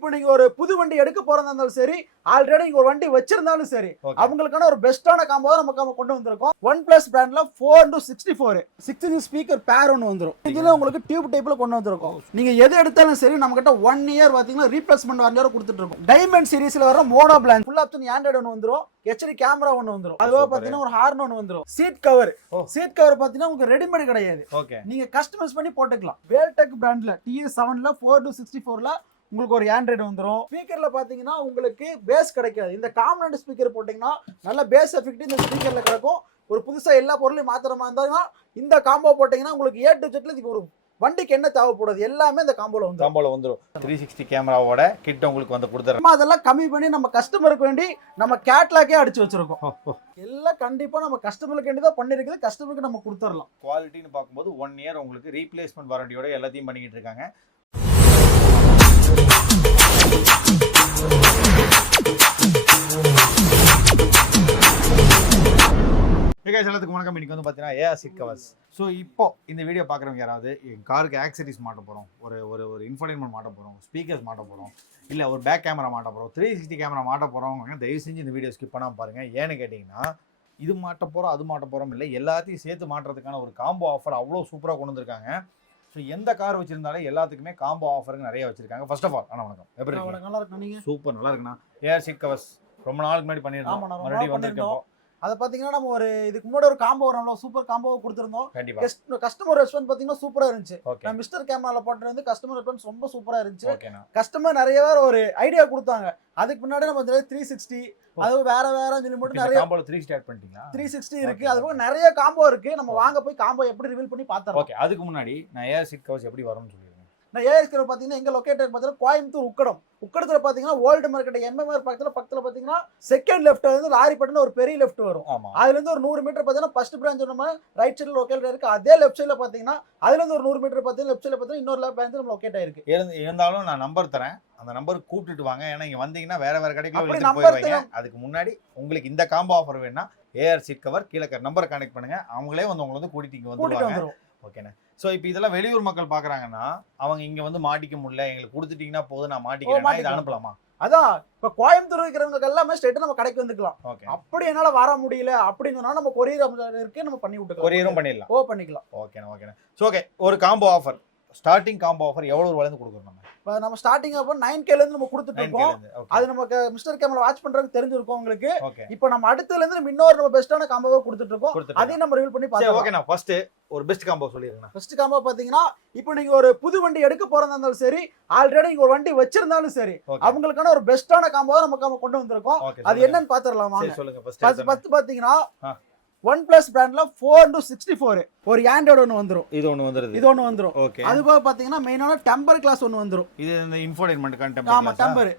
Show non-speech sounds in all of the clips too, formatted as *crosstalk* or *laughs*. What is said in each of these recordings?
இப்போ நீங்க ஒரு புது வண்டி எடுக்க போறதா இருந்தாலும் சரி ஆல்ரெடி நீங்க ஒரு வண்டி வச்சிருந்தாலும் சரி. அவங்களுக்கான ஒரு பெஸ்டான காம்போ நம்ம கொண்டு வந்திருக்கோம். ஒன் பிளஸ் பிராண்ட்ல four two sixty four six inch speaker pair ஒன்று வந்துரும் இதுல உங்களுக்கு டியூப் டைப்ல கொண்டு வந்திருக்கோம். நீங்க எது எடுத்தாலும் சரி நம்ம கிட்ட ஒன் இயர் பாத்தீங்கன்னா ரீப்ளேஸ்மெண்ட் வாரண்டியோட கொடுத்துட்டு இருக்கோம். டைமண்ட் சீரிஸ்ல வர mono plan full option android ஒன்று வந்துரும். ஹெச்டி கேமரா ஒன்று வந்துரும். அதுவா Super. பாத்தீங்கன்னா ஒரு ஹார்ன் ஒன்று வந்துரும். Seat cover. சீட் கவர் பாத்தீங்கன்னா உங்களுக்கு ரெடிமேட் கிடையாது. ஓகே நீங்க கஸ்டமைஸ் பண்ணி போட்டுக்கலாம். வேல்டெக் பிராண்ட்ல டிஎஸ் செவன்ல ஃபோர் டு சிக்ஸ்டி ஃபோர்ல உங்களுக்கு ஒரு ஆண்ட்ராய்டு வந்துரும். ஸ்பீக்கர்ல பாத்தீங்கன்னா உங்களுக்கு பேஸ் கிடைக்காது. இந்த காமனண்ட் ஸ்பீக்கர் போட்டீங்கன்னா நல்ல பேஸ் எஃபெக்ட் இந்த ஸ்பீக்கர்ல கிடைக்கும். ஒரு புதுசா எல்லா பொருளையும் மாத்திர மாதிரி இந்த காம்போ போட்டீங்கன்னா உங்களுக்கு ஏ டு ஜெட்ல இதுக்கு ஒரு வண்டிக்கு என்ன தேவைப்படுது? எல்லாமே இந்த காம்போல வந்துரும். காம்போல வந்துரும். த்ரீ சிக்ஸ்டி கேமராவோட கிட்ட உங்களுக்கு வந்து கொடுத்துறேன். நம்ம அதெல்லாம் கம்மி பண்ணி நம்ம கஸ்டமருக்கு வேண்டி நம்ம கேட்லாக்கே அடிச்சு வச்சிருக்கோம். *laughs* எல்லாம் கண்டிப்பா நம்ம கஸ்டமருக்கு வேண்டி தான் பண்ணிருக்குது. கஸ்டமருக்கு நம்ம கொடுத்துடலாம் குவாலிட்டின்னு பார்க்கும்போது ஒன் இயர் உங்களுக்கு ரீப்ளேஸ்மெண்ட் வாரண்டியோட எல்லாத்தையும் பண்ணிக்கிட்டு இருக்காங்க. மிக எல்லாத்துக்கும் வணக்கம். இன்னைக்கு வந்து பார்த்தீங்கன்னா ஏஆர் சீட் கவர்ஸ் ஸோ இப்போ இந்த வீடியோ பார்க்குறவங்க யாராவது என் காருக்கு ஆக்சரிஸ் மாட்ட போகிறோம் ஒரு ஒரு ஒரு இன்ஃபர்டைன்மெண்ட் மாட்ட போகிறோம் ஸ்பீக்கர்ஸ் மாட்ட போகிறோம் இல்லை ஒரு பேக் கேமரா மாட்ட போகிறோம் த்ரீ சிக்ஸ்டி கேமரா மாட்ட போகிறவங்க தயவு செஞ்சு இந்த வீடியோ ஸ்கிப் பண்ணாமல் பாருங்கள் ஏன்னு கேட்டிங்கன்னா இது மாட்ட போகிறோம் அது மாட்ட போகிறோம் இல்லை எல்லாத்தையும் சேர்த்து மாட்டுறதுக்கான ஒரு காம்போ ஆஃபர் அவ்வளோ சூப்பராக கொண்டு வந்திருக்காங்க. ஸோ எந்த கார் வச்சிருந்தாலும் எல்லாத்துக்குமே காம்போ ஆஃபருக்கு நிறைய வச்சிருக்காங்க. ஃபர்ஸ்ட் ஆஃப் ஆல் ஆனால் வணக்கம். எப்படி நல்லா இருக்கும் நீங்க? சூப்பர் நல்லா இருக்குண்ணா. ஏஆர் சீட் கவர்ஸ் ரொம்ப நாளுக்கு முன்னாடி பண்ணியிருந்தோம். மறுபடியும் வந்திருக்கோம் அதை பாத்தீங்கன்னா நம்ம ஒரு இதுக்கு முன்னாடி ஒரு காம்போ நம்மள சூப்பர் காம்போ கொடுத்துருந்தோம். கண்டிப்பாக கஸ்டமர் ரெஸ்பான்ஸ் பாத்தீங்கன்னா சூப்பரா இருந்துச்சு. நான் மிஸ்டர் கேமரால போட்டது வந்து கஸ்டமர் ரெஸ்பான்ஸ் ரொம்ப சூப்பரா இருந்துச்சு. கஸ்டமர் நிறைய பேர் ஒரு ஐடியா கொடுத்தாங்க. அதுக்கு முன்னாடி நம்ம த்ரீ சிக்ஸ்டி அது வேற வேற சொல்லி மட்டும் நிறைய த்ரீ ஸ்டார்ட் பண்ணிட்டீங்களா? த்ரீ சிக்ஸ்டி இருக்கு. அது போக நிறைய காம்போ இருக்கு. நம்ம வாங்க போய் காம்போ எப்படி ரிவீல் பண்ணி பார்த்தோம் ஓகே அதுக்கு முன்னாடி நான் ஏஆர் சீட் கவர்ஸ் எப்படி வரும்னு சொல்லிடுங்க நான் ஏஎஸ்கிற பாத்தீங்கன்னா எங்க லொகேட்டர் பாத்தீங்கன்னா கோயம்புத்தூர் உக்கடம். உக்கடத்துல பாத்தீங்கன்னா ஓல்டு மார்க்கெட் எம்எம்ஆர் பக்கத்துல பக்கத்துல பாத்தீங்கன்னா செகண்ட் லெஃப்ட் வந்து லாரி பட்டின ஒரு பெரிய லெஃப்ட் வரும். ஆமா. அதுல இருந்து ஒரு நூறு மீட்டர் பாத்தீங்கன்னா ஃபர்ஸ்ட் பிரான்ச் நம்ம ரைட் சைடுல லொக்கேட் இருக்கு அதே லெஃப்ட் சைடுல பாத்தீங்கன்னா அதுல இருந்து ஒரு நூறு மீட்டர் பாத்தீங்கன்னா லெஃப்ட் சைடுல பாத்தீங்கன்னா இன்னொரு பிரான்ச் நம்ம லொக்கேட் ஆயிருக்கு. இருந்து இருந்தாலும் நான் நம்பர் தரேன். அந்த நம்பருக்கு கூப்பிட்டுட்டு வாங்க. ஏன்னா இங்க வந்தீங்கன்னா வேற வேற number போயிருவாங்க. அதுக்கு முன்னாடி உங்களுக்கு இந்த காம்போ ஆஃபர் வேணா ஏஆர் சீட் கவர் கீழே நம்பர் கனெக்ட் பண்ணுங்க. அவங்களே வந்து உங்களை வந்து கூட்டிட்டு இங்க வந்துரும். ஓகேண்ணே ஸோ இப்போ இதெல்லாம் வெளியூர் மக்கள் பார்க்குறாங்கன்னா அவங்க இங்க வந்து மாட்டிக்க முடியல எங்களுக்கு கொடுத்துட்டீங்கன்னா போதும் நான் மாட்டிக்கிறேன் இதை. அனுப்பலாமா? அதான் இப்ப கோயம்புத்தூர் இருக்கிறவங்க எல்லாமே ஸ்ட்ரெயிட்டா நம்ம கடைக்கு வந்துக்கலாம். ஓகே அப்படி என்னால வர முடியல அப்படின்னு சொன்னா நம்ம கொரியர் இருக்கு நம்ம பண்ணி விட்டுக்கலாம். கொரியரும் பண்ணிடலாம். ஓ பண்ணிக்கலாம். ஓகேண்ணா ஓகேண்ணா ஸோ ஓகே ஒரு combo offer starting combo offer எவ்வளோ ரூபாயிலேருந்து கொடுக்குறோம் நம்ம? இப்ப நம்ம ஸ்டார்டிங் அப்போ நைன் கேல இருந்து நம்ம கொடுத்துட்டு இருக்கோம். ஓகே அது நமக்கு மிஸ்டர் கேமரா வாட்ச் பண்றதுக்கு தெரிஞ்சிருக்கும் உங்களுக்கு. ஓகே இப்போ நம்ம அடுத்ததுல இருந்து நம்ம இன்னொரு நம்ம பெஸ்டான காம்போவை கொடுத்துட்டு இருக்கோம். அதையும் நம்ம ரிவீல் பண்ணி சரி பார்க்கலாம் ஓகேண்ணா ஃபர்ஸ்ட் ஒரு பெஸ்ட் காம்போ சொல்லிடுங்கண்ணா ஃபர்ஸ்ட் காம்போ பாத்தீங்கன்னா இப்போ நீங்க ஒரு புது வண்டி எடுக்க போறதா இருந்தாலும் சரி ஆல்ரெடி நீங்க ஒரு வண்டி வச்சிருந்தாலும் சரி ஓகே அவங்களுக்கான ஒரு பெஸ்டான காம்போவை நமக்கு நம்ம கொண்டு வந்திருக்கோம். ஓகே அது என்னன்னு சரி சொல்லுங்க. ஃபர்ஸ்ட் பாத்தீங்கன்னா. ஒன் பிளஸ் பிராண்ட்ல ஃபோர் டு சிக்ஸ்டி ஃபோர் ஒரு ஆண்ட்ராய்டு ஒன்று வந்துரும். இது ஒன்று வந்துருது. இது ஒன்று வந்துரும். ஓகே அது போக பாத்தீங்கன்னா மெயினான டெம்பர் கிளாஸ் ஒன்று வந்துரும். இது இந்த இன்ஃபோடைன்மெண்ட் ஆமா கண்டெம்ட் டெம்பர்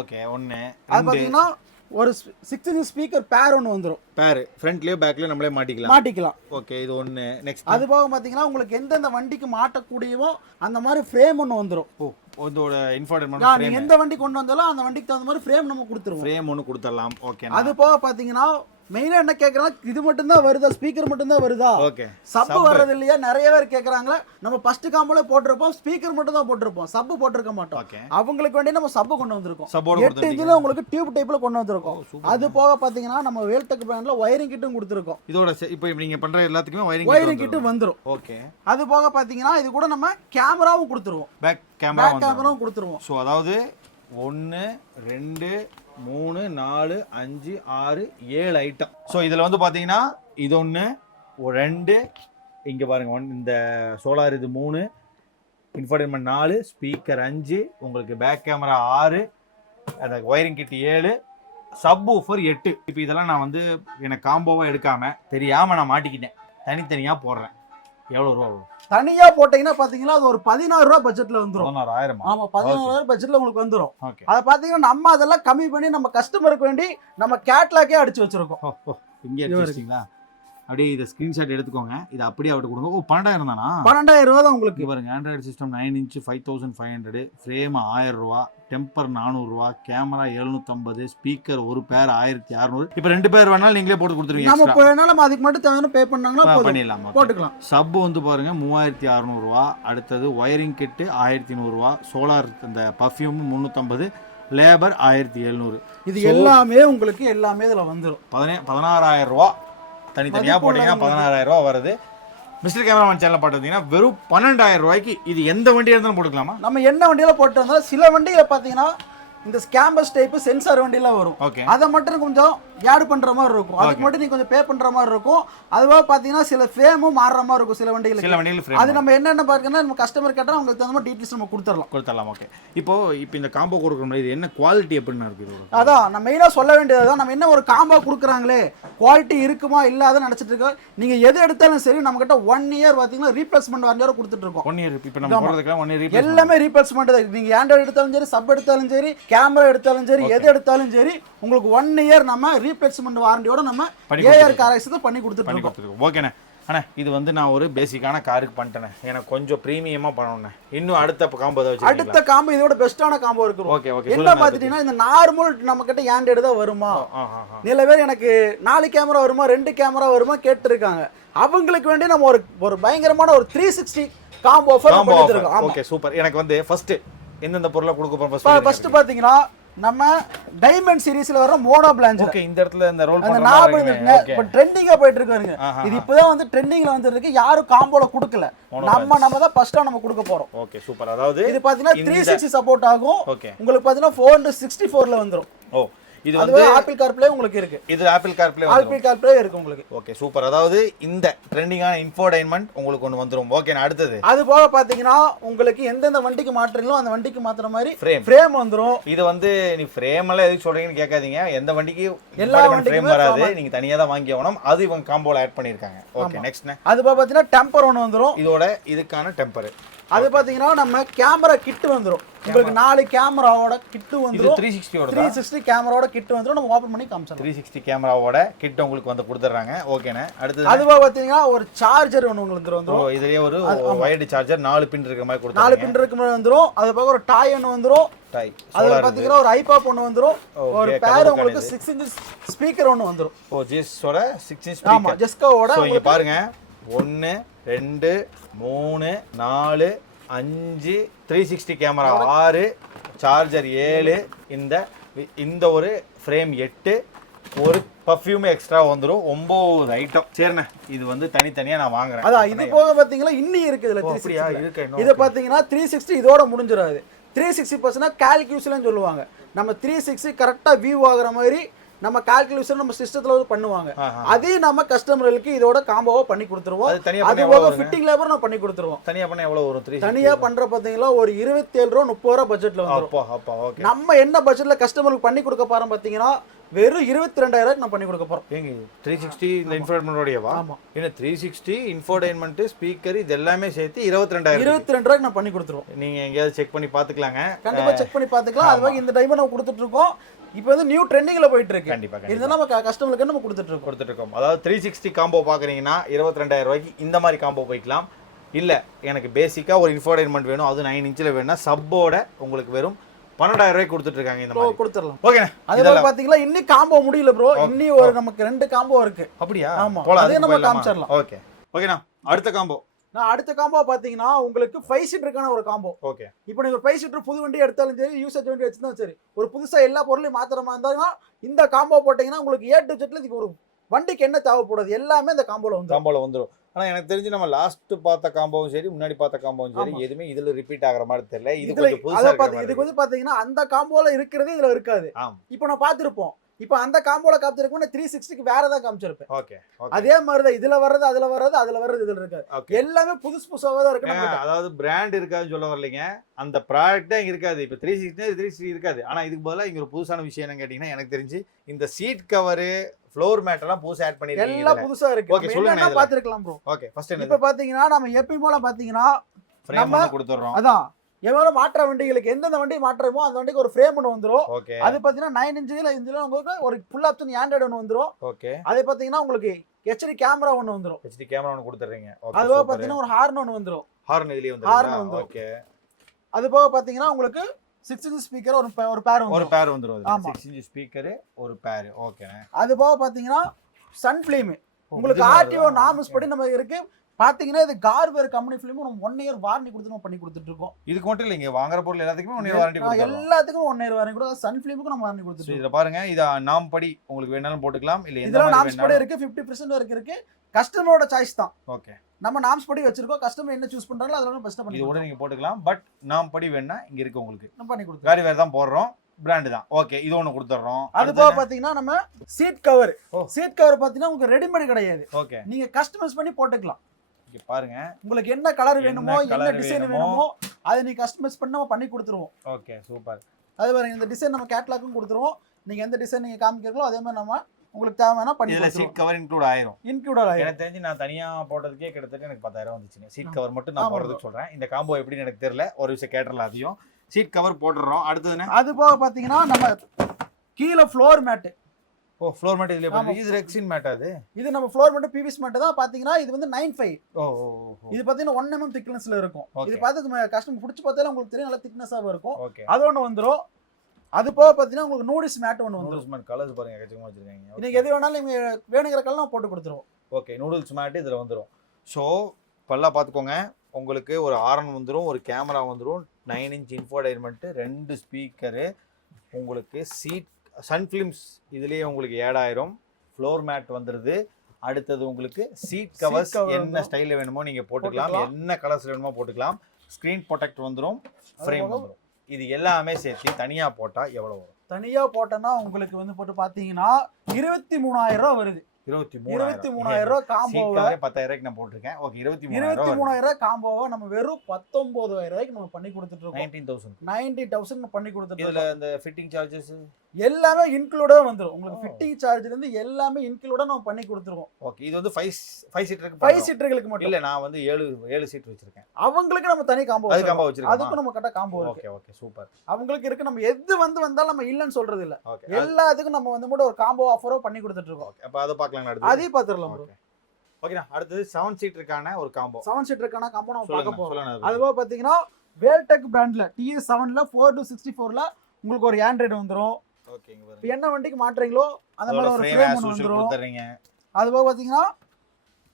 ஓகே ஒன்று அது பாத்தீங்கன்னா ஒரு சிக்ஸ் இன்ச் ஸ்பீக்கர் பேர் ஒன்று வந்துரும். பேர் ஃப்ரண்ட்லயோ பேக்லயோ நம்மளே மாட்டிக்கலாம். மாட்டிக்கலாம். ஓகே இது ஒன்று நெக்ஸ்ட் அது போக பாத்தீங்கன்னா உங்களுக்கு எந்தெந்த வண்டிக்கு மாட்டக்கூடியவோ அந்த மாதிரி ஃப்ரேம் ஒன்று வந்துரும். ஓ இதோட இன்ஃபோடைன்மெண்ட் நீங்க ஃப்ரேம் எந்த வண்டி கொண்டு வந்தாலும் அந்த வண்டிக்கு தகுந்த மாதிரி ஃப்ரேம் நம்ம கொடுத்துருவோம். ஃப்ரேம் ஒன்று கொடுத்துடலாம். ஓகே அது போக பாத்தீங்கன்னா மெயினா என்ன கேக்குறாங்க? இது மட்டும் தான் வருதா? ஸ்பீக்கர் மட்டும் தான் வருதா? ஓகே சப்பு. வர்றது இல்லையா நிறைய பேர் கேக்குறாங்களா. நம்ம ஃபர்ஸ்ட் காம்போல போட்டிருப்போம். ஸ்பீக்கர் மட்டும் தான் போட்டிருப்போம். சப்பு போட்டிருக்க மாட்டோம். அவங்களுக்கு வேண்டி நம்ம சப்பு கொண்டு வந்திருக்கோம். எட்டு இன்ச்சில் உங்களுக்கு டியூப் டைப்ல கொண்டு வந்திருக்கோம். அது போக பாத்தீங்கன்னா நம்ம வேல்டெக் பிராண்ட்ல ஒயரிங் கிட்டும் கொடுத்துருக்கோம். இதோட இப்போ நீங்க பண்ற எல்லாத்துக்குமே ஒயரிங் வயரிங் கிட்டு வந்துரும். ஓகே அது போக பாத்தீங்கன்னா இது கூட நம்ம கேமராவும் கொடுத்துருவோம். பேக் கேமரா கேமராவும் கொடுத்துருவோம். ஸோ அதாவது ஒன்று ரெண்டு மூணு நாலு அஞ்சு ஆறு ஏழு ஐட்டம் ஸோ இதில் வந்து பார்த்தீங்கன்னா இது ஒன்று ரெண்டு இங்கே பாருங்க ஒன் இந்த சோலார் இது மூணு இன்ஃபர்டைன்மெண்ட் நாலு ஸ்பீக்கர் அஞ்சு உங்களுக்கு பேக் கேமரா ஆறு அந்த ஒயரிங் கிட் ஏழு சப் ஊஃபர் எட்டு. இப்போ இதெல்லாம் நான் வந்து எனக்கு காம்போவாக எடுக்காமல் தெரியாமல் நான் மாட்டிக்கிட்டேன். தனித்தனியாக போடுறேன். எவ்வளோ ரூபா வரும்? தனியா போட்டீங்கன்னா பாத்தீங்கன்னா அது ஒரு பதினாறு ரூபாய் பட்ஜெட்ல வந்துரும். பதினாறாயிரமா? ஆமா பதினாறாயிரம் பட்ஜெட்ல உங்களுக்கு வந்துரும். ஓகே அதை பாத்தீங்கன்னா நம்ம அதெல்லாம் கம்மி பண்ணி நம்ம கஸ்டமருக்கு வேண்டி நம்ம கேட்லாக்கே அடிச்சு வச்சிருக்கோம். இங்கே அப்படியே இதை ஸ்கிரீன்ஷாட் எடுத்துக்கோங்க. இதை அப்படியே அவர்கிட்ட கொடுங்க. ஓ பன்னெண்டாயிரம் தானா? பன்னெண்டாயிரம் ரூபா தான் உங்களுக்கு. பாருங்க android system nine inch five thousand five hundred frame ஆயிரம் ரூபா டெம்பர் நானூறுரூவா கேமரா எழுநூத்தம்பது ஸ்பீக்கர் ஒரு பேர் ஆயிரத்தி அறநூறு. இப்போ ரெண்டு பேர் வேணாலும் நீங்களே போட்டு கொடுத்துருவீங்க நம்ம. இப்போ நம்ம அதுக்கு மட்டும் தேவையான பே பண்ணாங்கன்னா பண்ணிடலாம். போட்டுக்கலாம். சப் வந்து பாருங்க மூவாயிரத்தி அறநூறுவா அடுத்தது ஒயரிங் கிட்டு ஆயிரத்தி நூறுரூவா சோலார் இந்த பர்ஃப்யூம் முந்நூற்றம்பது லேபர் ஆயிரத்தி எழுநூறு. இது எல்லாமே உங்களுக்கு எல்லாமே இதுல வந்துரும். பதினே பதினாறாயிரம் ரூபா தனித்தனியாக போட்டிங்கன்னா. பதினாறாயிரம் ரூபா வருது மிஸ்டர் கேமராமேன் சேனல் பார்த்தீங்கன்னா வெறும் பன்னெண்டாயிரம் ரூபாய்க்கு இது எந்த வண்டியாக இருந்தாலும் போட்டுக்கலாமா நம்ம என்ன வண்டியில போட்டு வந்தா சில வண்டியில பாத்தீங்கன்னா இந்த ஸ்கேம்பஸ் டைப் சென்சார் வண்டியில வரும். அதை மட்டும் கொஞ்சம் ஆட் பண்ற மாதிரி இருக்கும். அதுக்கு. மட்டும் நீங்க கொஞ்சம் பே பண்ற மாதிரி இருக்கும். அதுவா பாத்தீங்கன்னா சில ஃபேமும் மாறுற மாதிரி இருக்கும் சில வண்டிகளுக்கு. வண்டிகள் அது நம்ம என்னென்ன பார்க்கணும் நம்ம கஸ்டமர் கேட்டா உங்களுக்கு தகுந்த மாதிரி டீட்டெயில்ஸ் நம்ம கொடுத்துடலாம். கொடுத்துடலாம் ஓகே இப்போ இப்போ இந்த காம்போ கொடுக்குற இது என்ன குவாலிட்டி எப்படின்னு இருக்கு? அதான் நான் மெயினாக சொல்ல வேண்டியது நம்ம என்ன ஒரு காம்போ கொடுக்குறாங்களே குவாலிட்டி இருக்குமா இல்லாதன்னு நினச்சிட்டு இருக்கோம். நீங்கள் எது எடுத்தாலும் சரி நம்மக்கிட்ட ஒன் இயர் பார்த்தீங்கன்னா ரீப்ளேஸ்மெண்ட் வாரண்டியோட கொடுத்துட்டு இருக்கோம். ஒன் இயர் இப்போ நம்ம எல்லாமே ரீப்ளேஸ்மெண்ட் தான். நீங்கள் ஆண்ட்ராய்டு எடுத்தாலும் சரி சப் எடுத்தாலும் சரி கேமரா எடுத்தாலும் சரி எது எடுத்தாலும் சரி உங்களுக்கு ஒன் இயர் நம்ம ரீப்ளேஸ்மெண்ட் வாரண்டியோட நம்ம ஏஆர் தான் பண்ணி கொடுத்துட்டு இருக்கோம். ஓகேண்ணே அண்ணா. இது வந்து நான் ஒரு பேசிக்கான காருக்கு பண்ணிட்டேனே எனக்கு கொஞ்சம் ப்ரீமியமாக பண்ணணுண்ணே இன்னும் அடுத்த காம்போ வச்சுருக்கீங்களா? அடுத்த காம்போ இதோட பெஸ்ட்டான காம்போ இருக்கும் ஓகே ஓகே என்ன. பார்த்துட்டீங்கன்னா இந்த நார்மல் நம்ம கிட்ட ஆண்ட்ராய்டு தான் வருமா. சில பேர் எனக்கு நாலு கேமரா வருமா ரெண்டு கேமரா வருமா கேட்டிருக்காங்க. அவங்களுக்கு வேண்டி நம்ம ஒரு ஒரு பயங்கரமான ஒரு three sixty combo offer okay super எனக்கு வந்து ஃபர்ஸ்ட் எந்தெந்த பொருளை கொடுக்க போறோம் ஃபர்ஸ்ட் பாத்தீங்கன்னா நம்ம டைமண்ட் சீரிஸ்ல வர மோனோ பிளான்ஸ் ஓகே இந்த இடத்துல இந்த ரோல் அந்த நாபு இப்ப ட்ரெண்டிங்கா போயிட்டு இருக்காருங்க இது இப்பதான் வந்து ட்ரெண்டிங்ல வந்துருக்கு. யாரும் காம்போல கொடுக்கல. நம்ம நம்ம தான் ஃபர்ஸ்டா நம்ம கொடுக்க போறோம். ஓகே சூப்பர் அதாவது இது பாத்தீங்கன்னா த்ரீ இந்த- சிக்ஸ்டி சப்போர்ட் ஆகும். உங்களுக்கு பாத்தீங்கன்னா ஃபோர் ஹண்ட்ரட் சிக்ஸ்டி ஃபோர்ல வந்துரும். ஓ இது வந்து ஆப்பிள் கார்ப்ளே உங்களுக்கு இருக்கு. இது ஆப்பிள் கார்ப்ளே ஆப்பிள் கார்ப்ளே இருக்கு உங்களுக்கு. ஓகே சூப்பர் அதாவது இந்த ட்ரெண்டிங்கான இன்ஃபோடைன்மெண்ட் உங்களுக்கு ஒன்று வந்துரும். ஓகே நான் அடுத்தது. அது போக பாத்தீங்கன்னா உங்களுக்கு எந்தெந்த வண்டிக்கு மாட்டுறீங்களோ அந்த வண்டிக்கு மாத்துற மாதிரி ஃப்ரேம் ஃப்ரேம் வந்துரும். இது வந்து நீ ஃப்ரேம் எல்லாம் எதுக்கு சொல்றீங்கன்னு கேட்காதீங்க. எந்த வண்டிக்கு எல்லா ஃப்ரேம் வராது. ஆமா. நீங்க தனியா தான் வாங்கி ஆகணும். அது இவங்க காம்போல ஆட் பண்ணிருக்காங்க ஓகே நெக்ஸ்ட் அது போக பாத்தீங்கன்னா டெம்பர் ஒன்று வந்துரும். இதோட இதுக்கான டெம்பர் அது பாத்தீங்கன்னா நம்ம கேமரா கிட் வந்துரும். உங்களுக்கு நாலு கேமராவோட கிட்டு இது வந்துரும். த்ரீ சிக்ஸ்டியோட த்ரீ சிக்ஸ்டி கேமராவோட கிட் வந்துரும். நம்ம ஓபன் பண்ணி காமிச்சிடலாம். த்ரீ சிக்ஸ்டி கேமராவோட கிட் உங்களுக்கு வந்து கொடுத்துட்றாங்க ஓகேண்ணே அடுத்தது அது போக பாத்தீங்கன்னா ஒரு சார்ஜர் ஒன்று உங்களுக்கு ஓ, வந்துரும் இதுலயே ஒரு வயர்டு சார்ஜர் நாலு பின் இருக்கிற மாதிரி நாலு கொடுத்தாங்க பின் இருக்கு மாதிரி வந்துரும். அது போக ஒரு டாய் ஒன்று வந்துரும். டாய் அது சோலார் பாத்தீங்கன்னா ஒரு ஐபாப் ஒன்று வந்துரும். ஓ, ஒரு பேர் உங்களுக்கு. சிக்ஸ் இன்ச் ஸ்பீக்கர் ஒன்று வந்துரும். ஓ ஜிஎஸோட சிக்ஸ் இன்ச் ஆமா ஜெஸ்காவோட ஸோ இங்க பாருங்க. ஒன்று ரெண்டு மூணு நாலு அஞ்சு த்ரீ சிக்ஸ்டி கேமரா ஆறு சார்ஜர் ஏழு இந்த இந்த ஒரு ஃப்ரேம் எட்டு ஒரு பர்ஃப்யூம் எக்ஸ்ட்ரா வந்துடும் ஒம்பது ஐட்டம் சரிண்ணே. இது வந்து தனித்தனியாக நான் வாங்குறேன். அதான் இது போக பாத்தீங்கன்னா இன்னி இருக்கு இதுல த்ரீ இன்னும் இதை பார்த்தீங்கன்னா த்ரீ சிக்ஸ்டி இதோட முடிஞ்சிடாது. த்ரீ சிக்ஸ்டி பர்சன்ட் கால்குலேஷன் சொல்லுவாங்க. நம்ம த்ரீ சிக்ஸ்டி கரெக்டாக வியூ ஆகுற மாதிரி நம்ம கால்குலேஷன் நம்ம சிஸ்டத்தில் வந்து பண்ணுவாங்க. அதையும் நம்ம கஸ்டமர்களுக்கு இதோட காம்போவா பண்ணி கொடுத்துருவோம். அது அது போக ஃபிட்டிங் லேபர் நம்ம பண்ணி கொடுத்துருவோம். தனியா பண்ண எவ்வளோ வரும்? த்ரீ தனியா பண்ற பார்த்தீங்களா ஒரு இருபத்தேழு ரூபா முப்பது ரூபா அப்பா ஓகே நம்ம என்ன பட்ஜெட்ல கஸ்டமருக்கு பண்ணி கொடுக்க போறோம் பார்த்தீங்கன்னா வெறும் இருபத்தி ரெண்டாயிரம் நம்ம பண்ணி கொடுக்க போறோம். ஏங்க த்ரீ சிக்ஸ்டி இந்த இன்ஃபோடைன்மெண்டோடையவா ஆமா. ஏன்னா த்ரீ சிக்ஸ்டி இன்ஃபோடைன்மெண்ட் ஸ்பீக்கர் இது எல்லாமே சேர்த்து இருபத்தி ரெண்டாயிரம் இருபத்தி ரெண்டு ரூபாய்க்கு நான் பண்ணி கொடுத்துருவோம். நீங்க எங்கேயாவது செக் பண்ணி பார்த்துக்கலாங்க. கண்டிப்பா செக் பண்ணி பார்த்துக்கலாம். அது மாதிரி இந்த டைம் நம்ம கொடுத்துட்டு இருக்கோம். இப்போ வந்து நியூ ட்ரெண்டிங்ல போயிட்டு இருக்கு கண்டிப்பா கண்டிப்பா. இருந்தாலும் நம்ம கஸ்டமருக்கு நம்ம கொடுத்துட்டு இருக்கோம் அதாவது த்ரீ சிக்ஸ்டி காம்போ பார்க்குறீங்கன்னா இருபத்தி ரெண்டாயிரம் ரூபாய்க்கு இந்த மாதிரி காம்போ போய்க்கலாம். இல்லை எனக்கு பேசிக்காக ஒரு இன்ஃபோடைன்மெண்ட் வேணும். அது நைன் இன்ச்சில் வேணும்னா சப்போட உங்களுக்கு வெறும் பன்னெண்டாயிரம் ரூபாய்க்கு கொடுத்துட்டு இருக்காங்க இந்த மாதிரி. கொடுத்துடலாம். ஓகேண்ணே? அதே மாதிரி பாத்தீங்களா இன்னும் காம்போ முடியல ப்ரோ. இன்னி ஒரு நமக்கு ரெண்டு காம்போ இருக்கு. அப்படியா? ஆமா. அதே நம்ம? காமிச்சிடலாம். ஓகே. ஓகேண்ணா அடுத்த காம்போ நான் அடுத்த காம்போ பாத்தீங்கன்னா உங்களுக்கு ஃபைவ் சீட்டருக்கான ஒரு காம்போ ஓகே இப்போ நீங்க ஃபைவ் சீட்டர் புது வண்டி எடுத்தாலும் சரி யூசேஜ் வண்டி வச்சிருந்தாலும் சரி ஒரு புதுசா எல்லா பொருளையும் மாத்திர மாதிரி இருந்தாங்கன்னா இந்த காம்போ போட்டீங்கன்னா உங்களுக்கு ஏ டு ஜெட்ல இதுக்கு ஒரு வண்டிக்கு என்ன தேவைப்படுது? எல்லாமே இந்த காம்போல வந்து காம்போல வந்துரும். ஆனா எனக்கு தெரிஞ்சு நம்ம லாஸ்ட் பார்த்த காம்போவும் சரி முன்னாடி பார்த்த காம்போவும் சரி. எதுவுமே இதுல ரிப்பீட் ஆகிற மாதிரி தெரியல. இது கொஞ்சம் புதுசா அத இருக்கிற பாத்து மாதிரி இதுக்கு வந்து பாத்தீங்கன்னா அந்த காம்போல இருக்கிறது இதுல இருக்காது. இப்போ நான் பாத்திருப்போம் இப்போ அந்த காம்போல காமிச்சிருக்கோம் த்ரீ சிக்ஸ்டிக்கு வேற ஏதாவது காமிச்சிருப்பேன். ஓகே ஓகே அதே மாதிரி தான் இதுல வர்றது அதுல வர்றது அதுல வர்றது இதுல இருக்காது. ஓகே எல்லாமே புதுசு புதுசாக தான் இருக்கு. அதாவது பிராண்ட் இருக்காதுன்னு சொல்ல வரலைங்க. அந்த ப்ராடக்ட்டே இங்க இருக்காது? இப்போ த்ரீ சிக்ஸ்டி த்ரீ சிக்ஸ்டி இருக்காது. ஆனா இதுக்கு பதிலா இங்க ஒரு புதுசான விஷயம் என்ன கேட்டீங்கன்னா எனக்கு தெரிஞ்சு இந்த சீட் கவரு ஃப்ளோர் மேட் எல்லாம் புதுசா ஆட் எல்லாம் பண்ணிருக்கீங்க புதுசா இருக்கு. நம்ம சொல்லுங்க என்னென்ன. பாத்துருக்கலாம் ப்ரோ ஓகே ஃபர்ஸ்ட் இப்ப பாத்தீங்கன்னா நம்ம எப்பயும் போல பாத்தீங்கன்னா நம்ம- கொடுத்துறோம் அதான் எவ்வளவு மாற்ற வண்டிகளுக்கு எந்தெந்த வண்டி மாற்றமோ அந்த வண்டிக்கு ஒரு ஃப்ரேம் ஒன்று வந்துரும். ஓகே. அது பார்த்தீங்கன்னா நைன் இன்ச்சுல இன்ச்சுல உங்களுக்கு ஒரு ஃபுல் ஆப்ஷன் ஆண்ட்ராய்டு ஒன்று வந்துரும். ஓகே. அது பார்த்தீங்கன்னா உங்களுக்கு ஹெச்டி கேமரா ஒன்று வந்துரும். ஹெச்டி கேமரா ஒன்று கொடுத்துறீங்க. அது போக பார்த்தீங்கன்னா ஒரு ஹார்ன் ஒன்று வந்துரும். ஹார்ன் இதுலயே வந்து வந்துரும். ஓகே. அது போக பார்த்தீங்கன்னா உங்களுக்கு சிக்ஸ் இன்ச் ஸ்பீக்கர் ஒரு ஒரு பேர் ஒரு பேர் வந்துரும் ஆமா. சிக்ஸ் இன்ச் ஸ்பீக்கர் ஒரு பேர் ஓகே அது போக பார்த்தீங்கன்னா சன் ஃபிலிம் உங்களுக்கு ஆர்டிஓ நார்மல்ஸ் படி நம்ம இருக்கு. பாத்தீங்கன்னா இது கார்வேர் கம்பெனி ஃபிலிம் நம்ம ஒன் இயர் வாரண்டி கொடுத்து நம்ம பண்ணி கொடுத்துட்டு இருக்கோம். இதுக்கு மட்டும் இல்லைங்க வாங்குற பொருள் எல்லாத்துக்குமே ஒன் இயர் வாரண்டி எல்லாத்துக்கும் ஒன் இயர் வாரண்டி கூட சன் ஃபிலிமுக்கும் நம்ம வாரண்டி கொடுத்துட்டு இதில் பாருங்க இது நாம் படி உங்களுக்கு வேணாலும் போட்டுக்கலாம் இல்லை இதெல்லாம் நாம்ஸ் படி இருக்கு ஃபிஃப்டி பர்சன்ட் வரைக்கும் இருக்கு. கஸ்டமரோட சாய்ஸ் தான். ஓகே நம்ம நாம்ஸ் படி வச்சிருக்கோம் கஸ்டமர் என்ன சூஸ் பண்றாங்களோ அதெல்லாம் பெஸ்ட் பண்ணி இது கூட நீங்க போட்டுக்கலாம் பட் நாம் படி வேணா இங்க இருக்கு உங்களுக்கு. நம்ம பண்ணி கொடுத்துருவோம். வேறு வேறு தான் போடுறோம் பிராண்டு தான். ஓகே இது ஒன்று கொடுத்துட்றோம். அது போக பாத்தீங்கன்னா நம்ம சீட் கவர். சீட் கவர் பாத்தீங்கன்னா உங்களுக்கு ரெடிமேட் கிடையாது. ஓகே நீங்க கஸ்டமைஸ் பண்ணி போட்டுக்கலாம். இங்க பாருங்க. உங்களுக்கு என்ன கலர் வேணுமோ என்ன டிசைன் வேணுமோ, அதை நீங்க கஸ்டமைஸ் பண்ணி நம்ம பண்ணி கொடுத்துருவோம். ஓகே சூப்பர் அது பாருங்க இந்த டிசைன் நம்ம கேட்லாக்கும் கொடுத்துருவோம். நீங்க எந்த டிசைன் நீங்க காமிக்கிறீங்களோ அதே மாதிரி நம்ம உங்களுக்கு தேவைன்னா பண்ணி இதுல கொடுத்துருவோம். சீட் கவர் இன்க்ளூட் ஆயிரும். இன்க்ளூடட் ஆயிரும். எனக்கு தெரிஞ்சு நான் தனியா போட்டதுக்கே கிட்டத்தட்ட எனக்கு பத்தாயிரம் வந்துச்சுங்க. சீட். கவர் மட்டும் நான். போடுறதுக்கு சொல்றேன். இந்த காம்போ எப்படின்னு எனக்கு தெரியல. ஒரு விஷயம் கேட்டுறல அதையும் சீட் கவர் போட்டுடுறோம் அடுத்ததுன்னு அது போக பாத்தீங்கன்னா நம்ம கீழே ஃப்ளோர் மேட் ஓ ஃப்ளோர் மேட் இதுல. பண்ணுறது இது ரெக்ஸின் மேட் அது? இது நம்ம ஃப்ளோர் மேட் பிவிஸ் மேட் தான் பாத்தீங்கன்னா இது வந்து நைன் ஃபைவ் ஓ இது பாத்தீங்கன்னா ஒன் எம்எம் திக்னஸ்ல இருக்கும். இது பார்த்து கஸ்டமர் பிடிச்சி பார்த்தாலே உங்களுக்கு தெரியும் நல்லா திக்னஸாக இருக்கும். ஓகே அது ஒன்று வந்துரும். அது போக பாத்தீங்கன்னா உங்களுக்கு நூடிஸ் மேட் ஒன்று நூடுல்ஸ் மேட் கலர்ஸ் பாருங்க எக்கச்சக்கமா வச்சிருக்காங்க. இன்னைக்கு எது வேணாலும் நீங்க வேணுங்கிற கலர் நம்ம போட்டு கொடுத்துருவோம். ஓகே நூடுல்ஸ் மேட் இதில் வந்துடும் ஸோ பல்லா பார்த்துக்கோங்க உங்களுக்கு ஒரு ஆரன் வந்துடும் ஒரு கேமரா வந்துடும் நைன் இன்ச் இன்ஃபோடைன்மெண்ட்டு ரெண்டு ஸ்பீக்கரு உங்களுக்கு சீட் சன் ஃபிலிம்ஸ் இதுலேயே உங்களுக்கு ஏழாயிரம் ஃப்ளோர் மேட் வந்துடுது அடுத்தது உங்களுக்கு சீட் கவர்ஸ் என்ன. ஸ்டைலில் வேணுமோ நீங்கள் போட்டுக்கலாம். என்ன கலர்ஸ் வேணுமோ போட்டுக்கலாம். ஸ்க்ரீன் ப்ரொடெக்ட் வந்துடும் ஃப்ரேம் வந்துடும் இது எல்லாமே சேர்த்து தனியாக போட்டால் எவ்வளோ வரும்? தனியா போட்டோன்னா உங்களுக்கு வந்து போட்டு பாத்தீங்கன்னா இருபத்தி மூணாயிரம் ரூபாய் வருது. இருபத்தி இருபத்தி மூணாயிரம் மூணாயிரம் ரூபாய் சீட் காம்போவை பத்தாயிரம் நான் போட்டிருக்கேன். ஓகே இருபத்தி இருபத்தி மூணாயிரம் காம்போவை நம்ம வெறும் பத்தொன்பதாயிரம் ரூபாய்க்கு நம்ம பண்ணி கொடுத்துட்டு இருக்கோம். நைன்டீன் தௌசண்ட் நைன்டி தௌசண்ட் பண்ணி கொடுத்துட்டு இதுல இந்த ஃபிட்டிங் சார்ஜஸ் எல்லாமே இன்க்ளூடா வந்துரும். உங்களுக்கு. ஃபிட்டிங் சார்ஜ்ல இருந்து எல்லாமே இன்க்ளூடா நம்ம பண்ணி கொடுத்துருவோம். ஓகே இது வந்து ஃபைவ் ஃபைவ் சீட்டருக்கு ஃபைவ் சீட்டர்களுக்கு மட்டும். இல்ல நான் வந்து ஏழு ஏழு சீட் வச்சிருக்கேன். அவங்களுக்கு நம்ம தனி காம்போ அது காம்போ வச்சிருக்கேன் அதுக்கும் நம்ம கரெக்டா காம்போ ஓகே ஓகே சூப்பர் அவங்களுக்கு இருக்கு. நம்ம எது வந்து வந்தாலும் நம்ம இல்லைன்னு சொல்றது இல்ல. ஓகே எல்லாத்துக்கும் நம்ம வந்து மட்டும் ஒரு காம்போ ஆஃபரோ பண்ணி கொடுத்துட்டு இருக்கோம். ஓகே அப்ப அதை பார்க்கலாம் அடுத்து அதையும் பாத்துரலாம் ப்ரோ ஓகே ஓகேண்ணா அடுத்தது செவன் சீட்டருக்கான ஒரு காம்போ செவன் சீட்டருக்கான காம்போ நம்ம பார்க்க போறோம். சொல்லுங்க. அதுபோக பாத்தீங்கன்னா வேல்டெக் பிராண்ட்ல டிஎஸ் செவன்ல ஃபோர் டு சிக்ஸ்டி ஃபோர்ல உங்களுக்கு ஒரு ஆண்ட்ராய்டு ஓகேங்க இப்போ என்ன வண்டிக்கு மாட்டுறீங்களோ அந்த மாதிரி ஒரு ஃப்ரேம் ஒன்று வந்துரும். அது போக பாத்தீங்கன்னா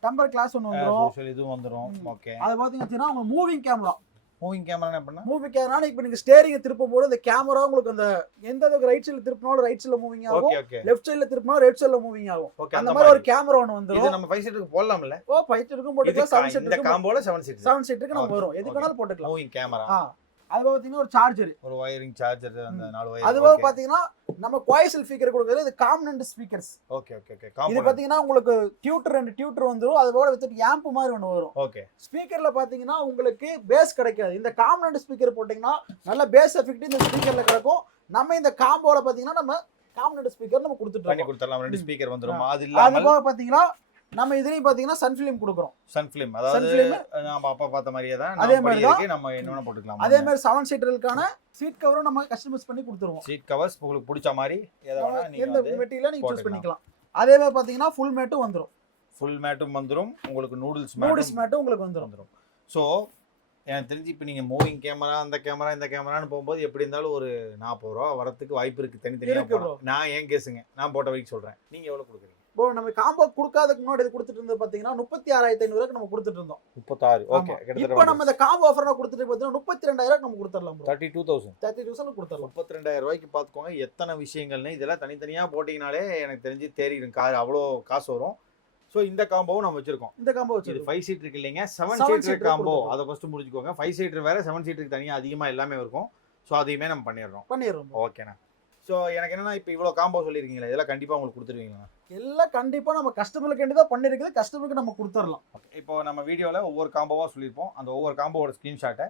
டம்பர் கிளாஸ் ஒன்று வந்துரும். இதுவும் வந்துரும். ஓகே அது பாத்தீங்கன்னா உங்க மூவிங் கேமரா மூவிங் கேமரா என்ன பண்ணா மூவி கேமரா இப்போ நீங்க ஸ்டேரிங் திருப்பும் போது இந்த கேமரா உங்களுக்கு அந்த எந்த அளவுக்கு ரைட் சைடுல திருப்பினாலும் ரைட் சைடுல மூவிங் ஆகும். லெஃப்ட் சைடுல திருப்பினாலும் லெஃப்ட் சைடுல மூவிங் ஆகும். அந்த மாதிரி ஒரு கேமரா ஒன்று இது வந்துரும். நம்ம ஃபைவ் சீட்டருக்கு போடலாம்ல? ஓ ஃபைவ் சீட்டுக்கும் இது போட்டுக்கலாம் செவன் இந்த சீட்டுக்கும் காம்போல செவன் சீட் செவன் சீட்டுக்கு நம்ம. வரும் எதுக்கு. வேணாலும் போட்டுக்கலாம். மூவிங் கேமரா அது பாத்தீங்கன்னா ஒரு சார்ஜர் ஒரு வயரிங் சார்ஜர் அந்த நாலு வயர் அது போக பாத்தீங்கன்னா நம்ம குவாய்சல் ஸ்பீக்கர் கொடுக்குறது இது component speakers okay okay okay இது காம்போ பாத்தீங்கன்னா உங்களுக்கு டியூட்டர் ரெண்டு டியூட்டர் வந்துரும். அது போக வித் ஆம்ப் மாதிரி ஒன்று வரும். ஓகே ஸ்பீக்கர்ல பாத்தீங்கன்னா உங்களுக்கு பேஸ் கிடைக்காது. இந்த காம்பனன்ட் ஸ்பீக்கர் போட்டீங்கன்னா நல்ல பேஸ் எஃபெக்ட் இந்த ஸ்பீக்கர்ல கிடைக்கும். நம்ம இந்த காம்போல பாத்தீங்கன்னா நம்ம காம்பனன்ட் ஸ்பீக்கர் நம்ம கொடுத்துட்டு பண்ணி கொடுத்துடலாம். ரெண்டு. ஸ்பீக்கர் வந்துரும். அது அது இல்லாமல் போக பாத்தீங்கன்னா நம்ம இதுலயும் பாத்தீங்கன்னா சன் ஃபிலிம் கொடுக்குறோம். Sun film. அதாவது. நம்ம அப்பா பார்த்த மாதிரியே தான் அதே மாதிரி நம்ம என்ன வேணா போட்டுக்கலாம். அதே மாதிரி செவன் சீட்டர்களுக்கான சீட் கவரும் நம்ம கஸ்டமைஸ் பண்ணி கொடுத்துருவோம். சீட் கவர்ஸ் உங்களுக்கு பிடிச்ச மாதிரி எந்த மெட்டீரியல நீங்க சூஸ். பண்ணிக்கலாம். அதே மாதிரி பாத்தீங்கன்னா ஃபுல் மேட்டும் வந்துரும். ஃபுல் மேட்டும் வந்துரும். உங்களுக்கு நூடுல்ஸ் நூடிஸ் மேட்டும் உங்களுக்கு வந்துரும். வந்துரும். ஸோ எனக்கு தெரிஞ்சு இப்போ நீங்கள் மூவிங் கேமரா அந்த கேமரா இந்த கேமரான்னு போகும்போது எப்படி இருந்தாலும் ஒரு நாற்பது ரூபா வரத்துக்கு வாய்ப்பு இருக்கு. தனித்தனியாக. நான் ஏன் கேஸுங்க நான் போட்ட வரைக்கும் சொல்கிறேன் நீங்கள் எவ்வளோ கொடுக்குறீங்க? இப்போ நம்ம காம்போ கொடுக்காததுக்கு முன்னாடி இது கொடுத்துட்டு இருந்தது பாத்தீங்கன்னா முப்பத்தி ஆறாயிரத்தி ஐநூறுக்கு நம்ம கொடுத்துட்டு இருந்தோம். முப்பத்தாறு. ஓகே இப்போ நம்ம இந்த காம்போ ஆஃபர் கொடுத்துட்டு பாத்தீங்கன்னா முப்பத்தி ரெண்டாயிரம் நம்ம கொடுத்துடலாம் thirty two thousand thirty thousand கொடுத்துடலாம். முப்பத்தி ரெண்டாயிரம் ரூபாய்க்கு பார்த்துக்கோங்க எத்தனை விஷயங்கள்னு இதெல்லாம் தனித்தனியாக போட்டிங்கனாலே எனக்கு தெரிஞ்சு தேறிடும். கார் அவ்வளோ காசு வரும். ஸோ இந்த காம்போவும் நம்ம வச்சிருக்கோம். இந்த காம்போ இது வச்சிருக்கோம். ஃபைவ் சீட் இருக்கு இல்லைங்க. Seven seater combo. அதை ஃபர்ஸ்ட் முடிச்சுக்கோங்க. ஃபைவ் சீட்டர் வேற செவன் சீட்டருக்கு தனியாக அதிகமாக எல்லாமே இருக்கும். ஸோ அதையுமே நம்ம பண்ணிடுறோம். பண்ணிடுறோம். ஓகேண்ணா ஸோ எனக்கு என்னன்னா இப்போ இவ்வளோ காம்போ சொல்லியிருக்கீங்களா இதெல்லாம் கண்டிப்பாக உங்களுக்கு கொடுத்துருவீங்களா? எல்லாம் கண்டிப்பா நம்ம கஸ்டமருக்கு வேண்டி தான் பண்ணிருக்குது. கஸ்டமருக்கு நம்ம கொடுத்துடலாம். இப்போ நம்ம வீடியோவில் ஒவ்வொரு காம்போவாக சொல்லியிருப்போம். அந்த ஒவ்வொரு காம்போவோட ஸ்க்ரீன்ஷாட்டை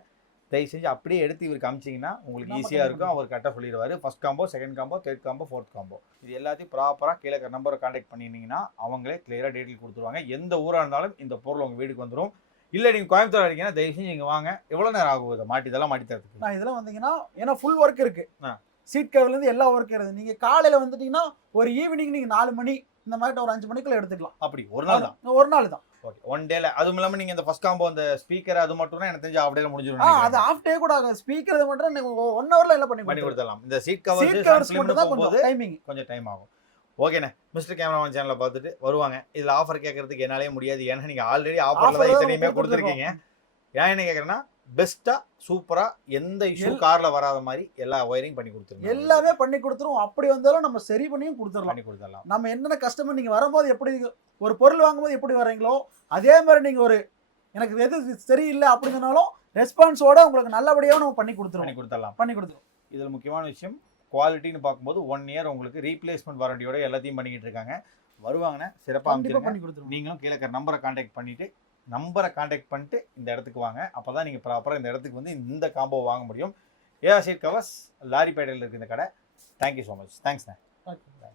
தயவு செஞ்சு அப்படியே எடுத்து இவருக்கு அமிச்சிங்கன்னா உங்களுக்கு ஈஸியாக இருக்கும். அவர் கரெக்டாக சொல்லிடுவார். First combo second combo third combo fourth combo இது எல்லாத்தையும் ப்ராப்பராக கீழே நம்பரை காண்டாக்ட் பண்ணியிருந்தீங்கன்னா அவங்களே கிளியராக டீட்டெயில் கொடுத்துருவாங்க. எந்த ஊராக இருந்தாலும் இந்த பொருள் உங்கள் வீட்டுக்கு வந்துடும் இல்ல நீங்க கோயம்புத்தூர் அடிக்கணும் தயவு செஞ்சு இங்க வாங்க. எவ்வளவு நேரம் ஆகும் இதை மாட்டி இதெல்லாம் மாட்டி தரதுக்கு நான் இதெல்லாம் வந்தீங்கன்னா ஏன்னா ஃபுல் ஒர்க் இருக்கு. ஆ. சீட் கவர்ல இருந்து எல்லா ஒர்க் இருக்குது நீங்க காலையில வந்துட்டீங்கன்னா ஒரு ஈவினிங் நீங்க நாலு மணி இந்த மாதிரி ஒரு அஞ்சு மணிக்குள்ள எடுத்துக்கலாம். அப்படி ஒரு நாள் தான். ஒரு நாள் தான். ஓகே ஒன் டேல அதுவும் இல்லாம நீங்க இந்த ஃபர்ஸ்ட் காம்போ அந்த ஸ்பீக்கர் அது மட்டும் எனக்கு தெரிஞ்சு ஆஃப் டேல முடிஞ்சிடும் அது ஆஃப் டே கூட ஆகும் ஸ்பீக்கர் இது மட்டும் ஒன் ஹவர்ல எல்லாம் பண்ணி பண்ணி கொடுத்துடலாம். இந்த சீட் சீட் கவர் கவர்ஸ் மட்டும் தான் கொஞ்சம் டைமிங் கொஞ்சம் டைம் ஆகும். ஓகேண்ணே மிஸ்டர் கேமராமேன் சேனலை பார்த்துட்டு வருவாங்க. இதுல ஆஃபர் கேட்கறதுக்கு என்னாலே முடியாது. ஏன்னா நீங்க ஆல்ரெடி ஆஃபர்ல Offer தான் தான் இத்தனையுமே. கொடுத்துருக்கீங்க. ஏன் என்ன கேட்கறேன்னா பெஸ்ட்டா சூப்பரா எந்த இஷ்யூ கார்ல வராத மாதிரி எல்லா ஒயரிங் பண்ணி கொடுத்துருங்க எல்லாமே பண்ணி கொடுத்துருவோம். அப்படி வந்தாலும் நம்ம சரி பண்ணியும் கொடுத்துடலாம். பண்ணி கொடுத்துடலாம். நம்ம என்னென்ன கஸ்டமர் நீங்க வரும்போது எப்படி ஒரு பொருள் வாங்கும்போது எப்படி வர்றீங்களோ அதே மாதிரி நீங்க ஒரு எனக்கு எது சரியில்லை அப்படிங்கனாலும் ரெஸ்பான்ஸோட உங்களுக்கு நல்லபடியாக நம்ம பண்ணி பண்ணி கொடுத்துருவோம் கொடுத்துடலாம். பண்ணி கொடுத்துருவோம். இதுல முக்கியமான விஷயம் குவாலிட்டின்னு பார்க்கும்போது ஒன் இயர் உங்களுக்கு ரீப்ளேஸ்மெண்ட் வாரண்டியோட எல்லாத்தையும் பண்ணிக்கிட்டு இருக்காங்க. வருவாங்கண்ணே சிறப்பாக பண்ணி கொடுத்துருவோம். நீங்களும் கீழே நம்பரை காண்டாக்ட் பண்ணிட்டு நம்பரை காண்டாக்ட் பண்ணிட்டு இந்த இடத்துக்கு வாங்க. அப்போ தான் நீங்கள் ப்ராப்பராக இந்த இடத்துக்கு வந்து இந்த காம்போ வாங்க முடியும். ஏஆர் சீட் கவர்ஸ் லாரிப்பேட்டையில் இருக்கு இந்த கடை. தேங்க்யூ ஸோ மச் தேங்க்ஸ்ண்ணே Okay.